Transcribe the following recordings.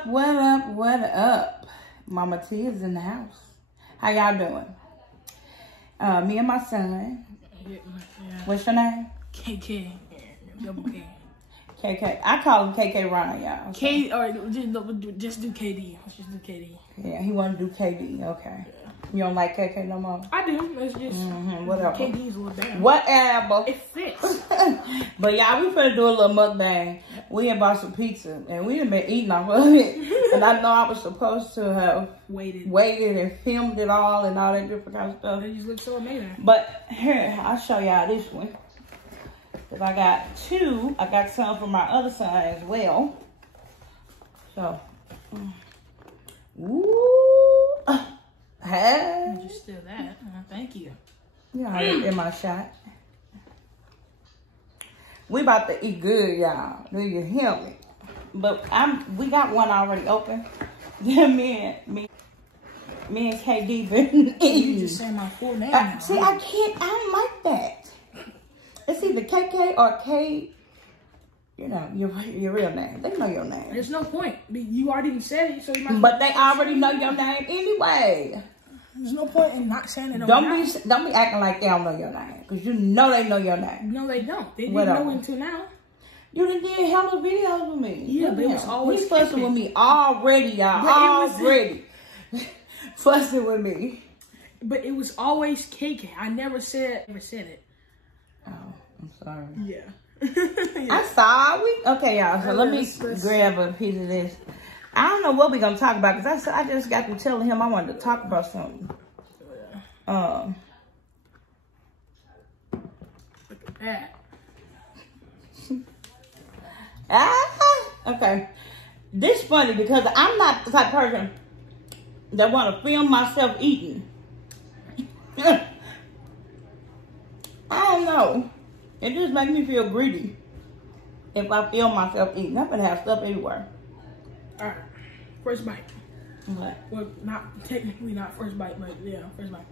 up, what up, what up? Mama T is in the house. How y'all doing? Me and my son. Yeah. What's your name? KK. Double K. KK. I call him KK Ryan, y'all. K, or just do KD. Let's just do KD. Yeah, he want to do KD. Okay. Yeah. You don't like KK no more? I do. It's just whatever. KD is a little better. Whatever. It fits. But y'all, we finna do a little mukbang. We had bought some pizza and we done been eating off of it. And I know I was supposed to have waited and filmed it all and all that different kind of stuff. It just looks so amazing. But here, I'll show y'all this one. Cause I got two. I got some for my other son as well. So, ooh, hey. Just steal that. Thank you. Yeah, in my shot. We about to eat good, y'all. Do you hear me? But we got one already open. me and KD been eating. You just say my full name. See, I don't like that. It's either KK or K, you know, your real name. They know your name. There's no point. You already said it, so you might. But they already know your name anyway. There's no point in not saying it. Don't be acting like they don't know your name, because you know they know your name. No, they don't. They didn't know until now. You done did hella videos with me. Yeah, but it was always fussing with me already, y'all. Already fussing with me. But it was always KK. I never said it. Oh, I'm sorry. Yeah. Yeah. I'm sorry. Okay, y'all. So let me grab a piece of this. I don't know what we're gonna talk about because I just got to telling him I wanted to talk about something. Look at that. Okay. This funny because I'm not the type of person that want to film myself eating. I don't know. It just makes me feel greedy if I film myself eating. I'm gonna have stuff everywhere. All right, first bite. What? Well, not technically not first bite, but yeah, first bite.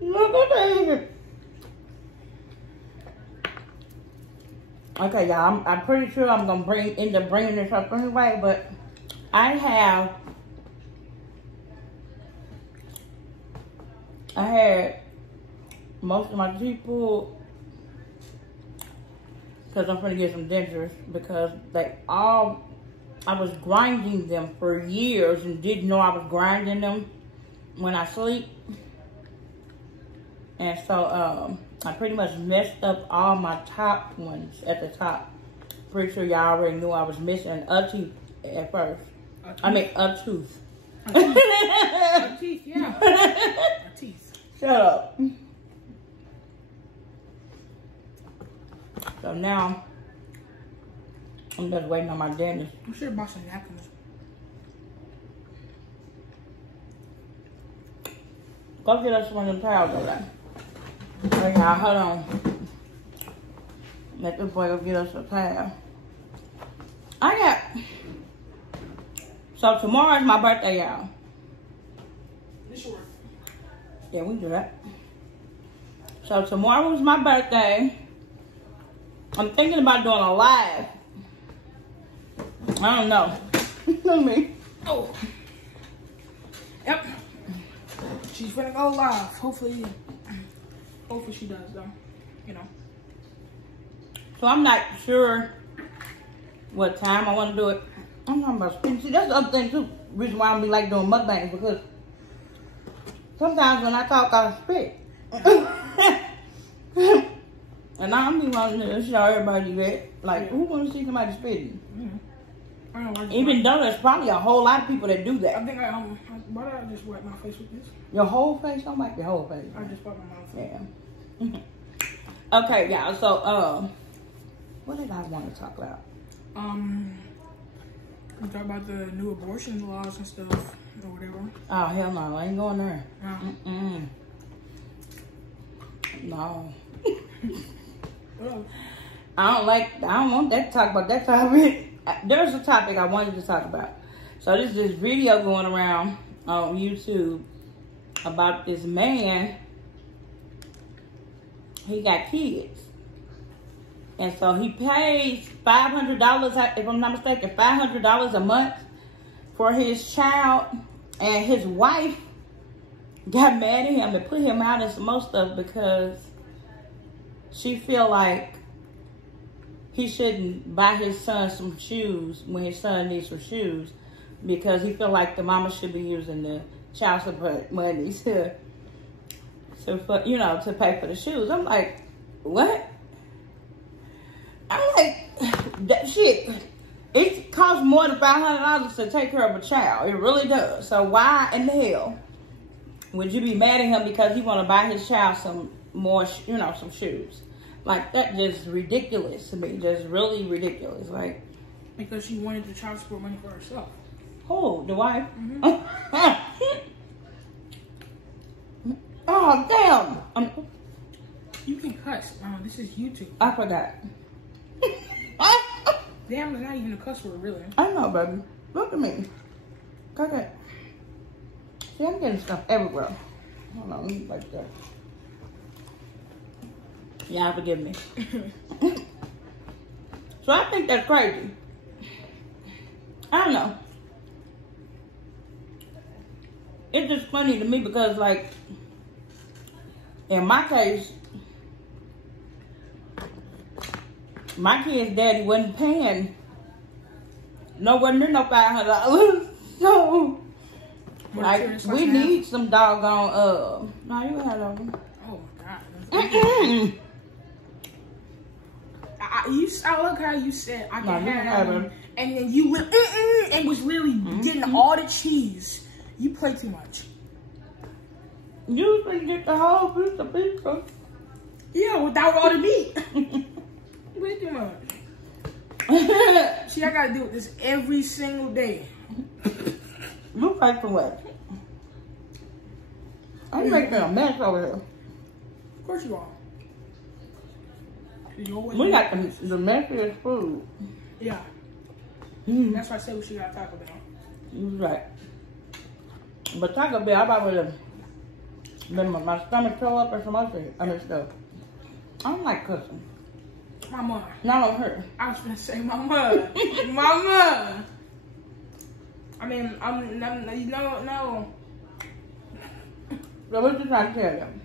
Look at that. Okay, y'all. I'm pretty sure I'm gonna end up bringing this up anyway, but I had most of my teeth pulled because I'm gonna get some dentures because I was grinding them for years and didn't know I was grinding them when I sleep. And so I pretty much messed up all my top ones at the top. Pretty sure y'all already knew I was missing a tooth at first. I mean, a tooth. A teeth, yeah. A teeth. Shut up. So now, I'm just waiting on my dentist. You should have bought some napkins. Go get us one of them towels over there. Okay, y'all, hold on. Let this boy go get us a towel. So tomorrow is my birthday, y'all. Sure. Yeah, we can do that. So tomorrow is my birthday. I'm thinking about doing a live. I don't know. Let me. Oh. Yep. She's gonna go live. Hopefully she does, though. You know. So I'm not sure what time I want to do it. I'm talking about spitting. See, that's the other thing too. Reason why I be like doing mukbangs because sometimes when I talk, I spit. And I'm be wanting to show everybody that. Like, who want to see somebody spitting? Even though there's probably a whole lot of people that do that. I think why did I just wipe my face with this? Your whole face? Don't wipe your whole face. I just wiped my mouth. Yeah. Okay, y'all. So, what did I want to talk about? We talk about the new abortion laws and stuff or whatever. Oh, hell no. I ain't going there. No. No. Well, I don't want that to talk about that topic. There's a topic I wanted to talk about. So there's this video going around on YouTube about this man. He got kids. And so he pays $500, if I'm not mistaken, $500 a month for his child. And his wife got mad at him and put him out in some more stuff because she feel like he shouldn't buy his son some shoes when his son needs some shoes, because he feel like the mama should be using the child support money to pay for the shoes. I'm like, what? I'm like, that shit, it costs more than $500 to take care of a child. It really does. So why in the hell would you be mad at him because he want to buy his child some more, some shoes? Like, that just ridiculous to me. Just really ridiculous. Like, because she wanted the child support money for herself. Oh, the wife? Mm-hmm. Oh, damn. You can cuss. This is YouTube. I forgot. Damn, it's not even a cuss word, really. I know, baby. Look at me. Okay. See, I'm getting stuff everywhere. Hold on, let me like that. Yeah, forgive me. So I think that's crazy. I don't know. It's just funny to me because, like, in my case, my kid's daddy wasn't paying wasn't near no $500. So, like, we need some doggone, no, you had them. Oh, my God. I look how you said I can have them, and then you and was literally getting all the cheese. You play too much. You can get the whole piece of pizza. Yeah, without all the meat. Way too much. See, I gotta do this every single day. You play too much. I'm making a mess over here. Of course you are. We got the messiest food. Yeah. That's why I said we should have Taco Bell. You're right. But Taco Bell, I probably my stomach throw up or some other shit. I mean, stuff. I don't like cussing. Mama. Not on her. I was gonna say mama. Mama. I mean, no. So what you trying to tell them?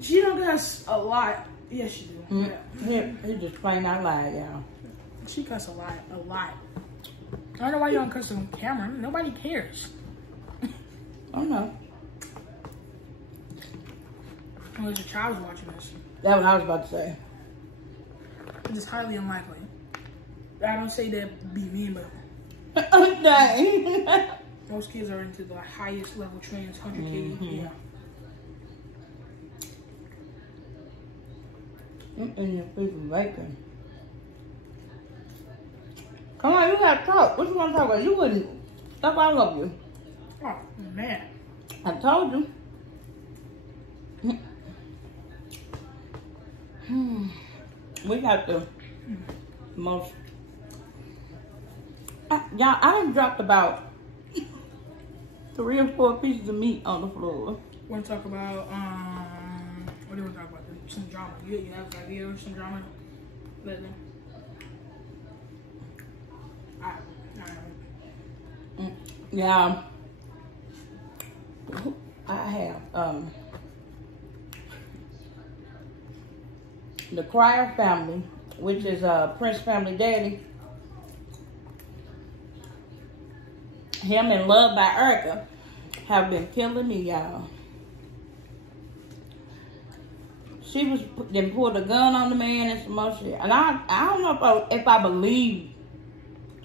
She don't cuss a lot. Yes, she do. Yeah. He just plain out loud, y'all. She cuss a lot. I don't know why you don't cuss on camera. Nobody cares. Oh no. Unless your child's watching this. That's what I was about to say. It's highly unlikely. I don't say that be mean, but Dang. most kids are into the highest level trains, 100K. Yeah. And your piece of bacon. Come on, you gotta talk. What you want to talk about? You wouldn't. That's why I love you. Oh, man. I told you. We got the most. Y'all, I done dropped about 3 or 4 pieces of meat on the floor. Want to talk about, what do you want to talk about? Some drama. You have an idea of some drama lately? Yeah. I have, the Crier family, which is Prince family daddy. Him and Love by Erica have been killing me, y'all. She was then pulled a gun on the man and some more shit. And I don't know if I believe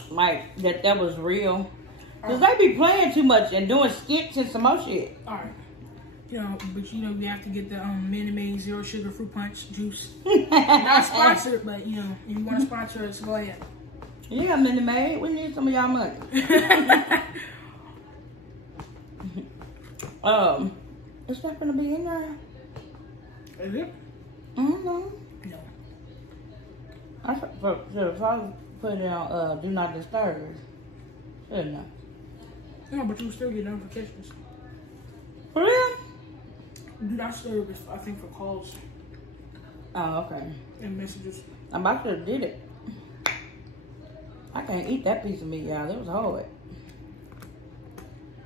like that was real. Cause they be playing too much and doing skits and some more shit. Alright. But we have to get the Minute Maid Zero Sugar Fruit Punch juice. Not sponsored, but if you want to sponsor us, go ahead. Yeah, Minute Maid, we need some of y'all money. Is that gonna be in there? Is it? No. I should probably put it on Do Not Disturb. Shouldn't I? No, but you still get notifications. For real? Do Not Disturb is, I think, for calls. Oh, okay. And messages. I about to did it. I can't eat that piece of meat, y'all. It was hard.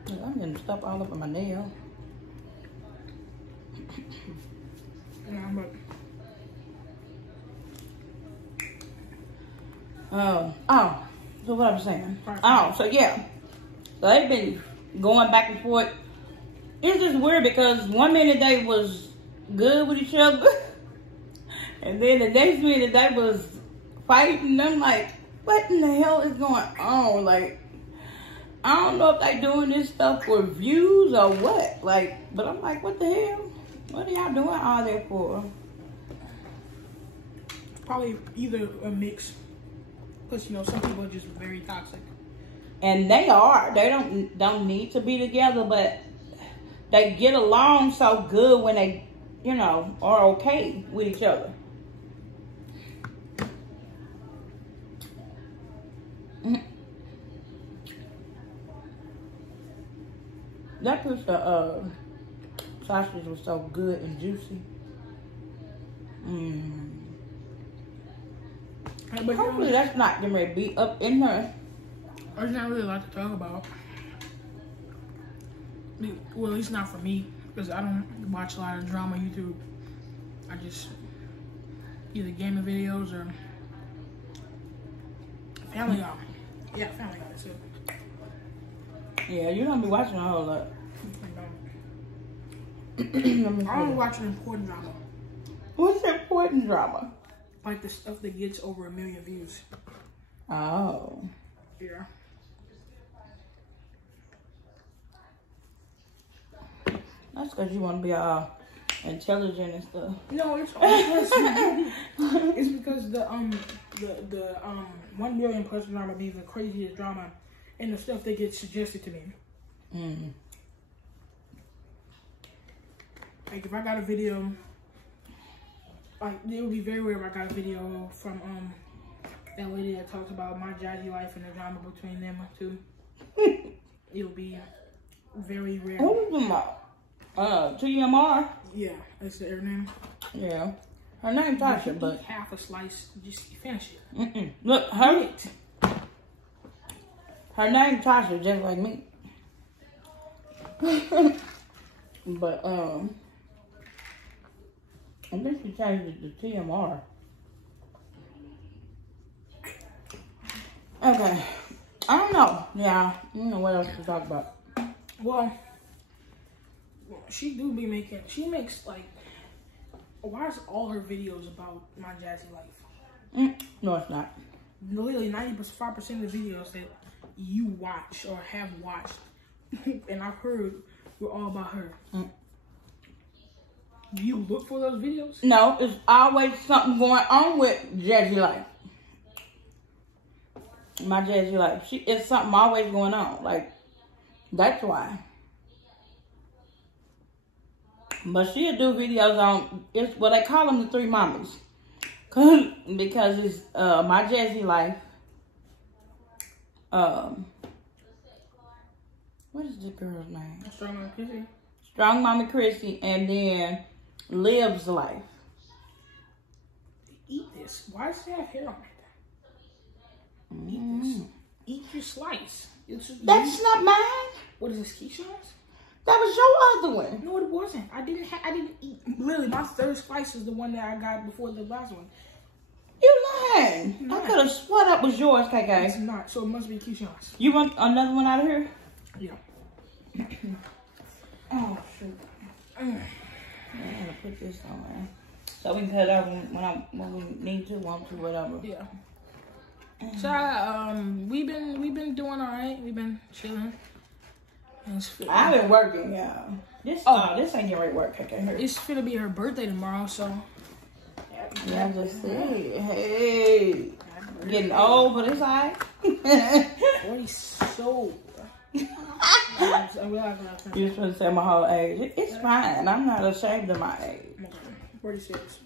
I'm getting stuff all over my nail. Yeah, but so what I'm saying. Oh, so yeah. So they've been going back and forth. It's just weird because one minute they was good with each other. And then the next minute they was fighting. I'm like, what in the hell is going on? Like, I don't know if they doing this stuff for views or what. Like, but I'm like, what the hell? What are y'all doing all that for? probably either a mix. Because, you know, some people are just very toxic. And they are. They don't need to be together, but they get along so good when they, you know, are okay with each other. That piece of sausage was so good and juicy. Hopefully that's not getting ready to be up in her. There's not really a lot to talk about. Well, at least not for me, because I don't watch a lot of drama on YouTube. I just either gaming videos or Family Guy. Yeah, Family Guy too. Yeah, you don't be watching a whole lot. I only watch an important drama. What's important drama? Like the stuff that gets over 1 million views. Oh. Yeah. That's because you want to be intelligent and stuff. No, it's because the 1 million plus drama be the craziest drama and the stuff that gets suggested to me. Like if I got a video, like it would be very rare if I got a video from that lady that talks about my jazzy life and the drama between them two. It would be very rare. Who was them about? TMR? Yeah, that's her name. Yeah. Her name's Tasha, but half a slice, just finish it. Look, her name's Tasha, just like me. But I think she changed it to TMR. Okay. I don't know. Yeah, I don't know what else to talk about. Well, she do be making, she makes like, why is all her videos about my jazzy life? No, it's not. Literally 95% of the videos that you watch or have watched, and I've heard, were all about her. Do you look for those videos? No, it's always something going on with jazzy life. My jazzy life. It's something always going on. Like, that's why. But she'll do videos on, well, they call them the 3 mommies. Because it's my jazzy life. What is this girl's name? Strong Mommy Chrissy. Strong Mommy Chrissy, and then Liv's Life. Eat this. Why does it have hair on it? Eat this. Eat your slice. That's not mine. What is this, Keisha's? That was your other one. No, it wasn't. I didn't eat. Literally, my third slice is the one that I got before the last one. You lying. I could have sworn that was yours, KK. It's not, so it must be Keisha's. You want another one out of here? Yeah. Oh, shoot. I'm going to put this on there. So we can cut out when we need to, want to, whatever. Yeah. So, we've been doing all right. We've been chilling. I've been working, y'all. This ain't your right work, KK. It's gonna be her birthday tomorrow, so. Yeah, I just said, hey, getting old, but it's all right. 40 so. You're supposed to say my whole age. It's fine. I'm not ashamed of my age. 46.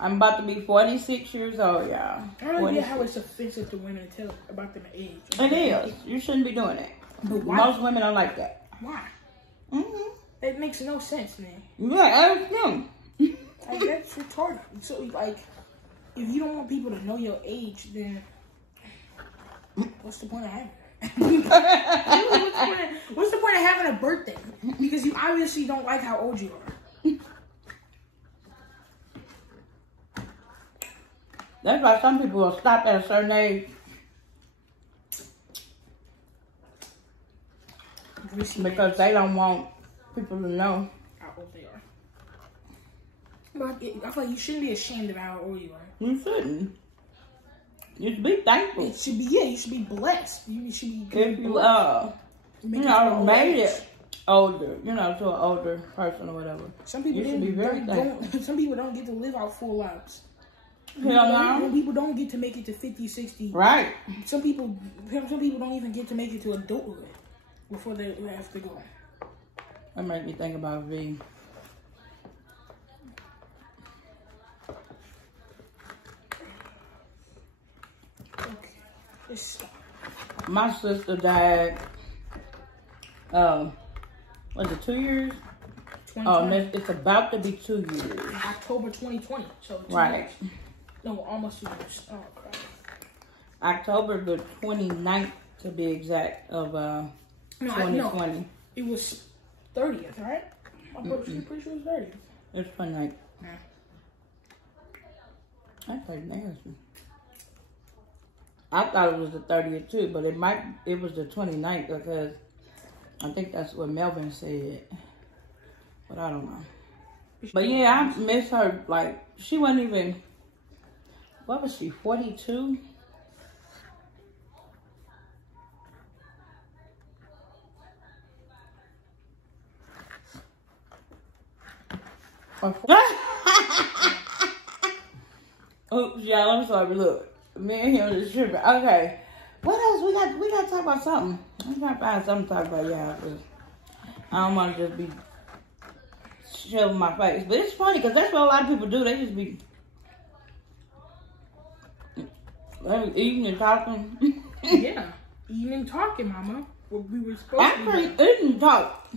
I'm about to be 46 years old, y'all. I don't get how it's offensive to women to tell about their age. It is. You shouldn't be doing that. But why? Most women don't like that. Why? It makes no sense, man. Yeah, ask them. Like, that's retarded. So, like, if you don't want people to know your age, then what's the point of having it? What's the point of having a birthday? Because you obviously don't like how old you are. That's why some people will stop at a certain age. Because they don't want people to know how old they are. But I feel like you shouldn't be ashamed of how old you are. You shouldn't. You should be thankful. It should be, yeah, you should be blessed. You should be if you made it older, to an older person or whatever. Some people should be very thankful. Some people don't get to live out full lives. Hell no. People don't get to make it to 50, 60. Right. Some people don't even get to make it to adulthood before they have to go. That makes me think about V. Okay. Let's stop. My sister died, was it 2 years? Oh, it's about to be 2 years. October 2020. So 2 right. years. No, almost 2 years. Oh, crap. October the 29th, to be exact, of 2020. It was 30th, right? I'm pretty sure it was 30th. It's 29th. Yeah. That's like nasty. I thought it was the 30th too, but it was the 29th because I think that's what Melvin said. But I don't know. But yeah, I miss her. Like, she wasn't even, what was she, 42? Oops, y'all, I'm sorry. Look, me and him is tripping. Okay, what else we got? We got to talk about something. I'm trying to find something to talk about, y'all, because I don't want to just be shoving my face. But it's funny because that's what a lot of people do. They just be eating and talking. Yeah, eating and talking, Mama. What we were supposed to be eating and talk.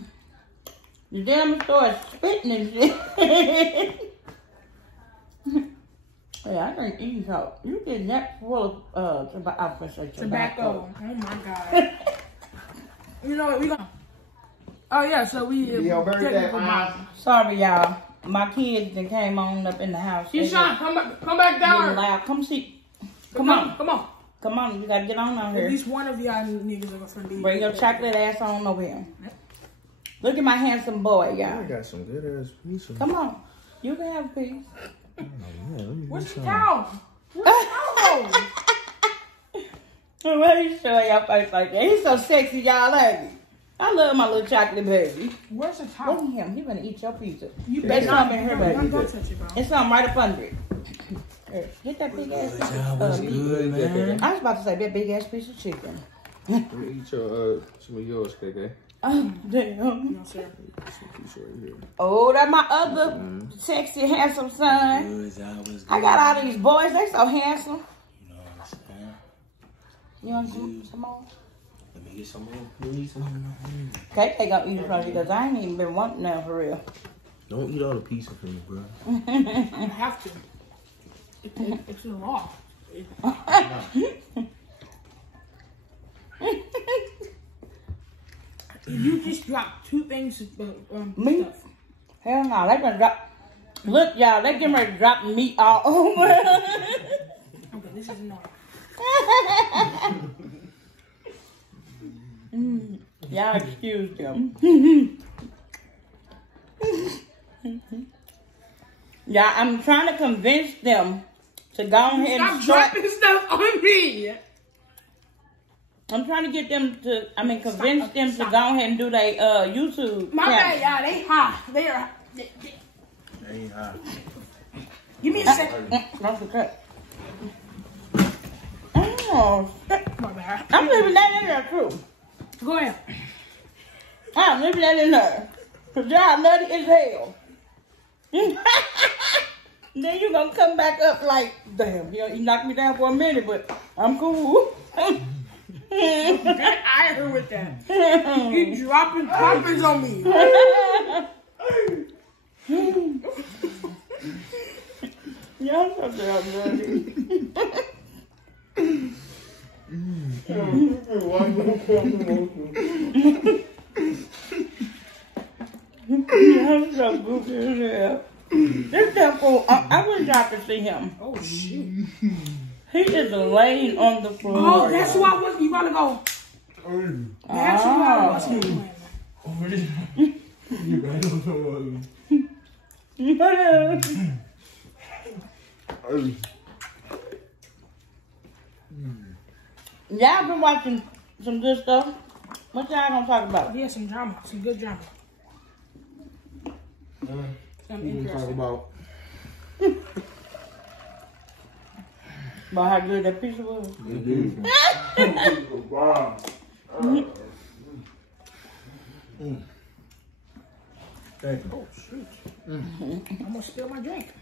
You damn start spitting and shit. Yeah, I drink eating talk. You get that full of tobacco. Oh my God. You know what? We gonna. Oh yeah, so we. Sorry, y'all. My kids that came on up in the house. Keyshawn, come back down. Loud. Come see. Come on. You gotta get on out here. At least one of y'all niggas are gonna be. Bring your chocolate ass on over here. Look at my handsome boy, y'all. I got some good ass pizza. Come on. You can have a piece. Where's the cow? Where's the cow? Why are you showing your face like that? He's so sexy, y'all, ain't he? I love my little chocolate baby. Where's the cow? Look at him. He's gonna eat your pizza. You better something in here, baby. Don't touch it, bro. It's something right up under it. Get that big ass piece of good, man. I was about to say that big ass piece of chicken. Let me eat your some of yours, KK. Oh, damn. No, sir. Oh, that's my other sexy, handsome son. I got all these boys. They so handsome. You know what I'm saying? You want some more? Let me get some more, please. KK gonna eat it from you because I ain't even been wanting that for real. Don't eat all the pizza from me, bro. You have to. It's a law. You just dropped 2 things meat? Stuff. Hell no, they gonna drop. Look, y'all, they getting ready to drop meat all over. Okay, this is enough. Y'all excuse them. Yeah, I'm trying to convince them to go ahead and stop dropping stuff on me. I'm trying to get them to, convince them to go ahead and do their YouTube. My bad, y'all. They high. They are. They ain't high. Give me a second. That's the cut. Oh, my bad. I'm leaving that in there too. Go ahead. I'm leaving that in there. Because y'all nutty as hell. Then you gonna come back up like, damn, you knocked me down for a minute, but I'm cool. Get out of here with that. You dropping poppers on me. Y'all so damn dirty. Y'all so goofy as hell. This damn fool, I wish y'all could see him. Oh, shoot. He is laying on the floor. Oh, that's who I was. You gotta go. That's who I was. Y'all been watching some good stuff. What y'all gonna talk about? Yeah, some drama. Some good drama. Some interesting. About How good that pizza was? wow. Thank you. Oh, shoot. I'm gonna spill my drink.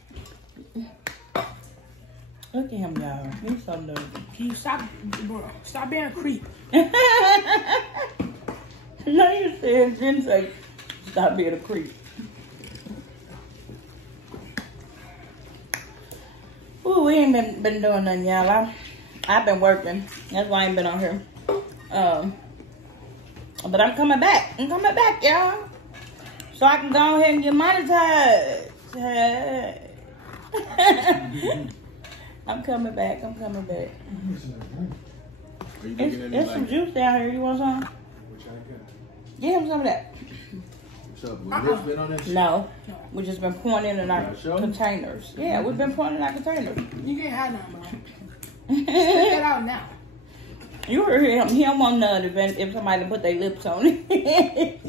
Look at him, y'all. He's so nervous. Can you stop, bro? Stop being a creep. No, you said, didn't say, stop being a creep. Ooh, we ain't been doing nothing, y'all. I've been working. That's why I ain't been on here. But I'm coming back. I'm coming back, y'all. So I can go ahead and get monetized. I'm coming back. I'm coming back. There's some juice down here. You want some? Give him some of that. What's up? Was this been on this? No. We just been pouring it in our containers. Yeah, we've been pouring in our containers. You can't have none, bro. Spit that out now. You heard him. He don't want none if somebody put their lips on it.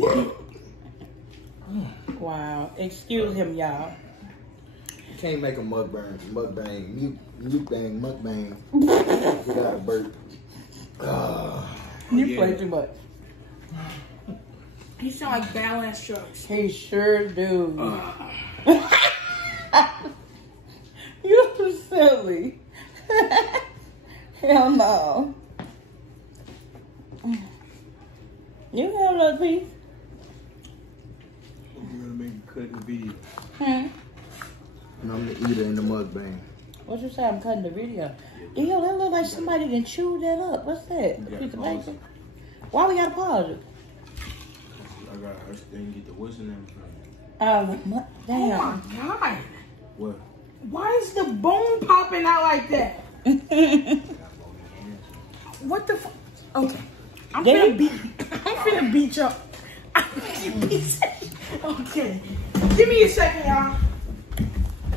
Wow. Excuse him, y'all. You can't make a mukbang without a burp. You play too much. You sound like balance trucks. He sure do. You silly. Hell no. You have another piece? You're gonna make me cut the video. And I'm the eater in the mukbang. What you say? I'm cutting the video. Yo, that look like somebody done chewed that up. What's that? A piece of bacon? Why we gotta pause it? I didn't get the whistle name from it. Damn. Oh my God. What? Why is the bone popping out like that? What the fuck? Okay. I'm finna beat you up. Okay. Give me a second, y'all.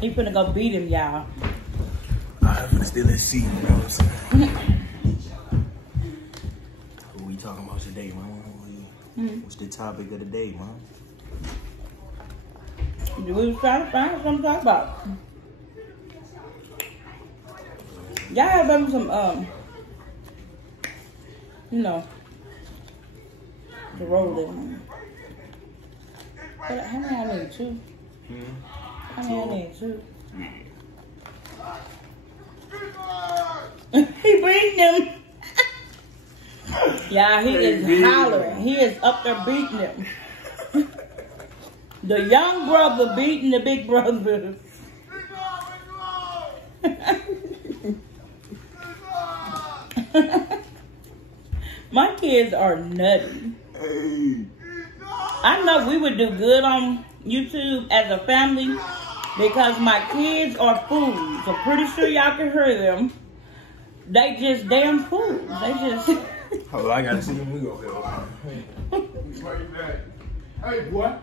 He finna go beat him, y'all. I'm still at sea, you know what I'm saying? What we talking about today, man? What's the topic of the day, man? We was trying to find something to talk about. Y'all have done some, you know, the rolling. How many I need? 2? How many I need? 2? He beating him. Yeah, he is hollering. He is up there beating him. The young brother beating the big brother. My kids are nutty. I know we would do good on YouTube as a family because my kids are fools. I'm pretty sure y'all can hear them. They just damn fools. They just... Oh, I gotta see him. We go here. Hey, boy.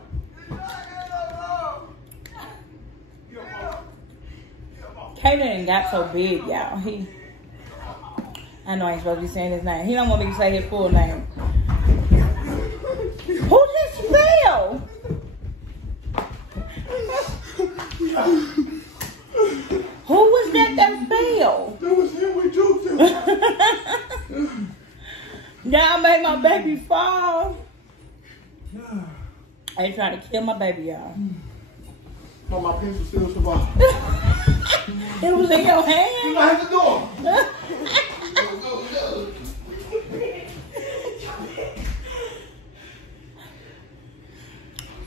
Kaden got so big, y'all. I know I ain't supposed to be saying his name. He don't want me to say his full name. Who just fell? Who was that fell? That was him we joked him. Y'all made my baby fall. I ain't trying to kill my baby, y'all. No, my pencil still survived. It was in your hand. You know how to do it.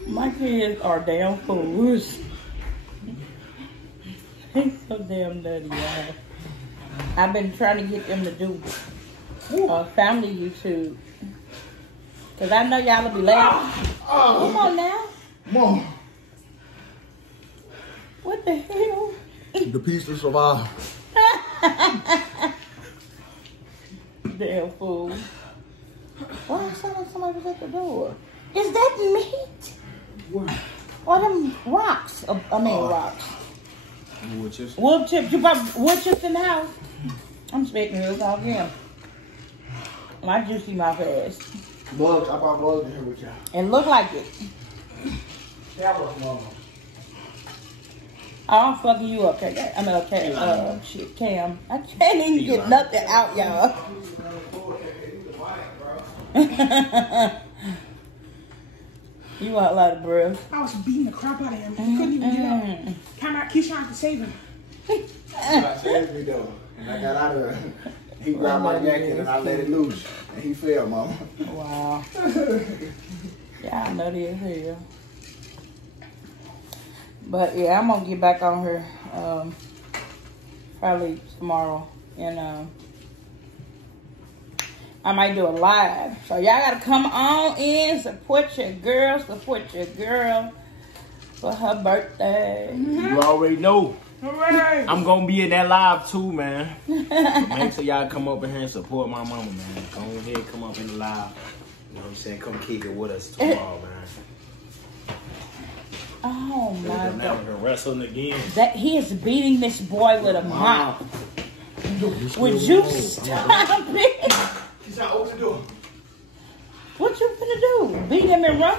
My kids are damn fools. He's so damn nutty, y'all. I've been trying to get them to do family YouTube. Because I know y'all will be laughing. Come on now. Mom. What the hell? The piece to survive. Damn fool. Why it sound like somebody was at the door? Is that meat? What? Or them rocks? Rocks. Wood chips. Wood chips. You got wood chips in the house? I'm expecting this all again. My juicy mouth ass. Bugs. I brought bugs in here with y'all. And look like it. That was mama. I'm fucking you up, okay? I mean, okay, shit, Cam. I can't even get nothing out, y'all. You want a lot of breath. I was beating the crap out of him. He couldn't even get up. Come out, keep trying to save him. I saved me though. And I got out of there. He grabbed my jacket and I let it loose. And he fell, mama. Wow. Yeah, I know this here. But yeah, I'm gonna get back on her probably tomorrow, and I might do a live. So y'all gotta come on in, support your girl for her birthday. You already know. Hooray! I'm gonna be in that live too, man. So make sure y'all come up in here and support my mama, man. Go ahead, come up in the live. You know what I'm saying? Come kick it with us tomorrow, man. Oh my God! We're wrestling again. That he is beating this boy with a mop. Would you stop it? He's not open the door. What you finna do? Beat him and run?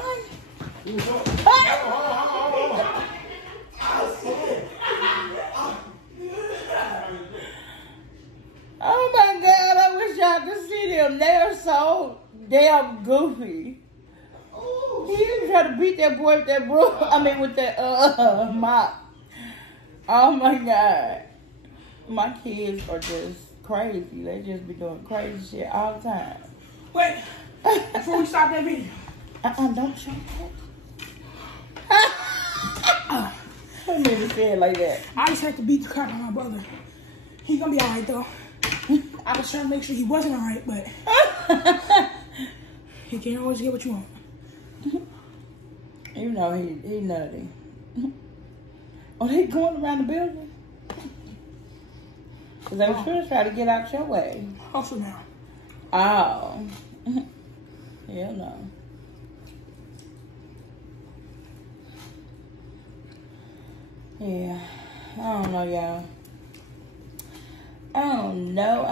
Oh my God, I wish y'all could see them. They're so damn goofy. He didn't try to beat that boy with that broom. With that mop. Oh my God. My kids are just crazy. They just be doing crazy shit all the time. Wait, before we stop that video. Don't show that. I didn't mean to say it like that. I just had to beat the crap out of my brother. He's gonna be alright though. I was trying to make sure he wasn't alright, but you can't always get what you want. You know he nutty. Oh, they going around the building? Because they were sure trying to get out your way. Also now. Oh. Hell no. Yeah. I don't know, y'all. I don't know.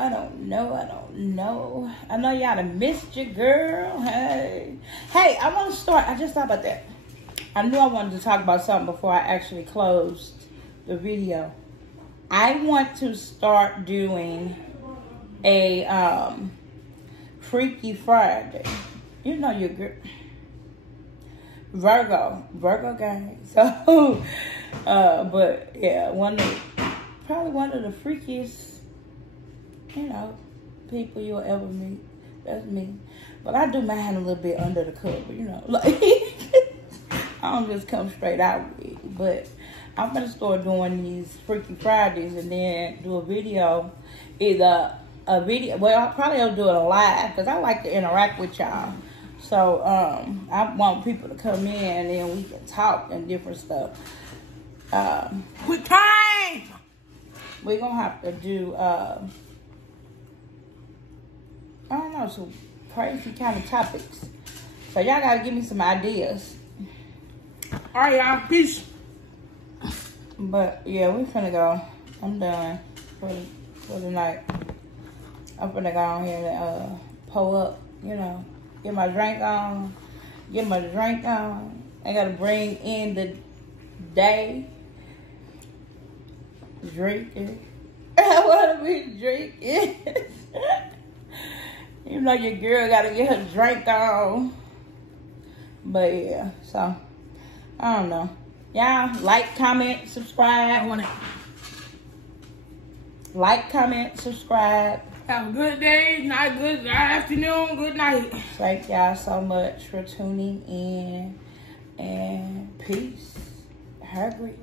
I know y'all done missed your girl. Hey, I want to start. I just thought about that. I knew I wanted to talk about something before I actually closed the video. I want to start doing a Freaky Friday. You know your girl. Virgo gang. So, but yeah, probably one of the freakiest, people you'll ever meet. That's me. But I do mine a little bit under the cover, like I don't just come straight out with it. But I'm gonna start doing these Freaky Fridays and then do a video, either a video. Well, I'll probably do it live because I like to interact with y'all. So I want people to come in and then we can talk and different stuff. With time. We're gonna have to do I don't know, some crazy kind of topics. So y'all gotta give me some ideas. All right, y'all. Peace. But yeah, we finna go. I'm done for the night. I'm finna go on here and pull up, get my drink on. I gotta bring in the day drinking. I wanna be drinking. Your girl gotta get her drink on. But yeah, so I don't know. Y'all like, comment, subscribe. Like, comment, subscribe. Have a good day, good afternoon, good night. Thank y'all so much for tuning in. And peace. Hungry.